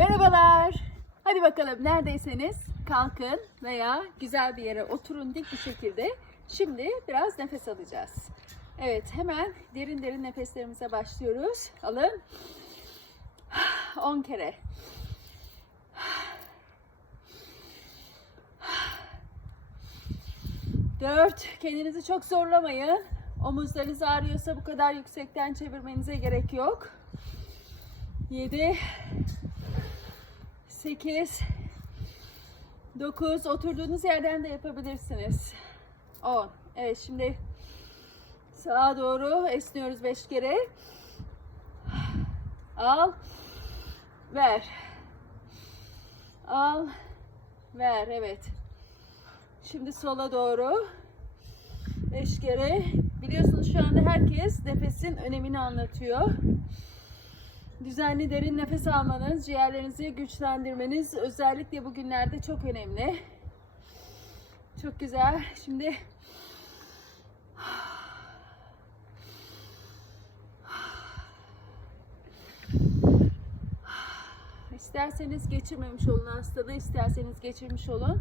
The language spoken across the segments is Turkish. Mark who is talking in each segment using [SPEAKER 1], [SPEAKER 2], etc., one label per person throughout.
[SPEAKER 1] Merhabalar. Hadi bakalım neredeyseniz kalkın veya güzel bir yere oturun dik bir şekilde. Şimdi biraz nefes alacağız. Evet hemen derin derin nefeslerimize başlıyoruz. Alın. 10 kere. Dört. Kendinizi çok zorlamayın. Omuzlarınız ağrıyorsa bu kadar yüksekten çevirmenize gerek yok. Yedi. 8 9 oturduğunuz yerden de yapabilirsiniz. 10. Evet şimdi sağa doğru esniyoruz 5 kere. Al. Ver. Al. Ver. Evet. Şimdi sola doğru. 5 kere. Biliyorsunuz şu anda herkes nefesin önemini anlatıyor. Düzenli derin nefes almanız, ciğerlerinizi güçlendirmeniz özellikle bugünlerde çok önemli. Çok güzel. Şimdi isterseniz geçirmemiş olun hastalığı, isterseniz geçirmiş olun.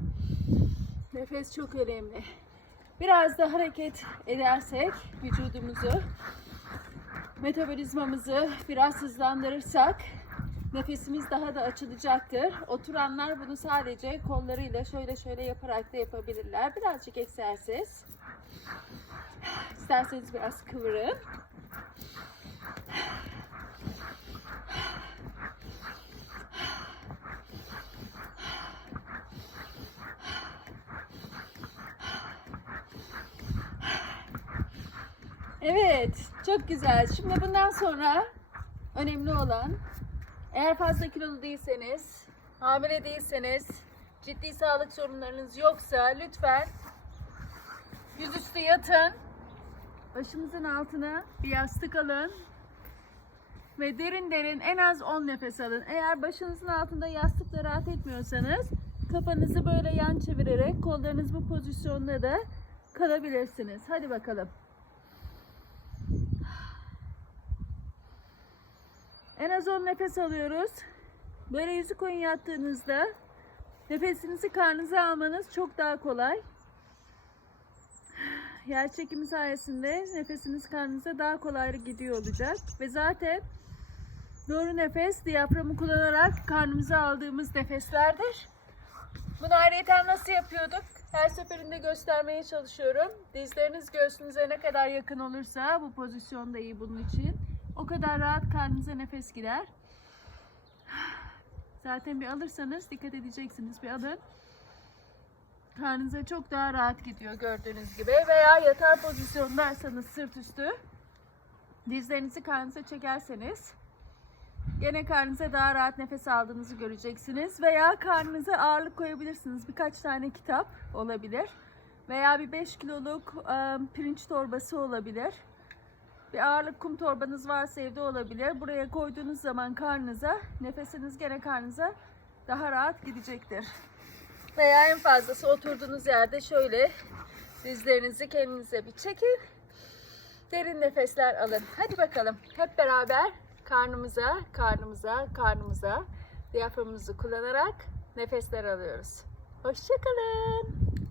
[SPEAKER 1] Nefes çok önemli. Biraz da hareket edersek vücudumuzu metabolizmamızı biraz hızlandırırsak nefesimiz daha da açılacaktır. Oturanlar bunu sadece kollarıyla şöyle şöyle yaparak da yapabilirler. Birazcık egzersiz. İsterseniz biraz kıvırın. Evet, çok güzel. Şimdi bundan sonra önemli olan eğer fazla kilolu değilseniz, hamile değilseniz, ciddi sağlık sorunlarınız yoksa lütfen yüzüstü yatın. Başınızın altına bir yastık alın ve derin derin en az 10 nefes alın. Eğer başınızın altında yastıkla rahat etmiyorsanız kafanızı böyle yan çevirerek kollarınız bu pozisyonda da kalabilirsiniz. Hadi bakalım. En az 10 nefes alıyoruz. Böyle yüzü koyun yattığınızda nefesinizi karnınıza almanız çok daha kolay. Yer çekimi sayesinde nefesiniz karnınıza daha kolay gidiyor olacak. Ve zaten doğru nefes diyaframı kullanarak karnımıza aldığımız nefeslerdir. Bunu ayrıca nasıl yapıyorduk? Her seferinde göstermeye çalışıyorum. Dizleriniz göğsünüze ne kadar yakın olursa bu pozisyon da iyi bunun için. O kadar rahat karnınıza nefes gider. Zaten bir alırsanız dikkat edeceksiniz. Bir alın. Karnınıza çok daha rahat gidiyor gördüğünüz gibi. Veya yatar pozisyondaysanız sırt üstü. Dizlerinizi karnınıza çekerseniz gene karnınıza daha rahat nefes aldığınızı göreceksiniz. Veya karnınıza ağırlık koyabilirsiniz. Birkaç tane kitap olabilir. Veya bir 5 kiloluk pirinç torbası olabilir. Bir ağırlık kum torbanız varsa evde olabilir. Buraya koyduğunuz zaman karnınıza, nefesiniz gene karnınıza daha rahat gidecektir. Veya en fazlası oturduğunuz yerde şöyle dizlerinizi kendinize bir çekin. Derin nefesler alın. Hadi bakalım hep beraber karnımıza, karnımıza, karnımıza diyaframımızı kullanarak nefesler alıyoruz. Hoşçakalın.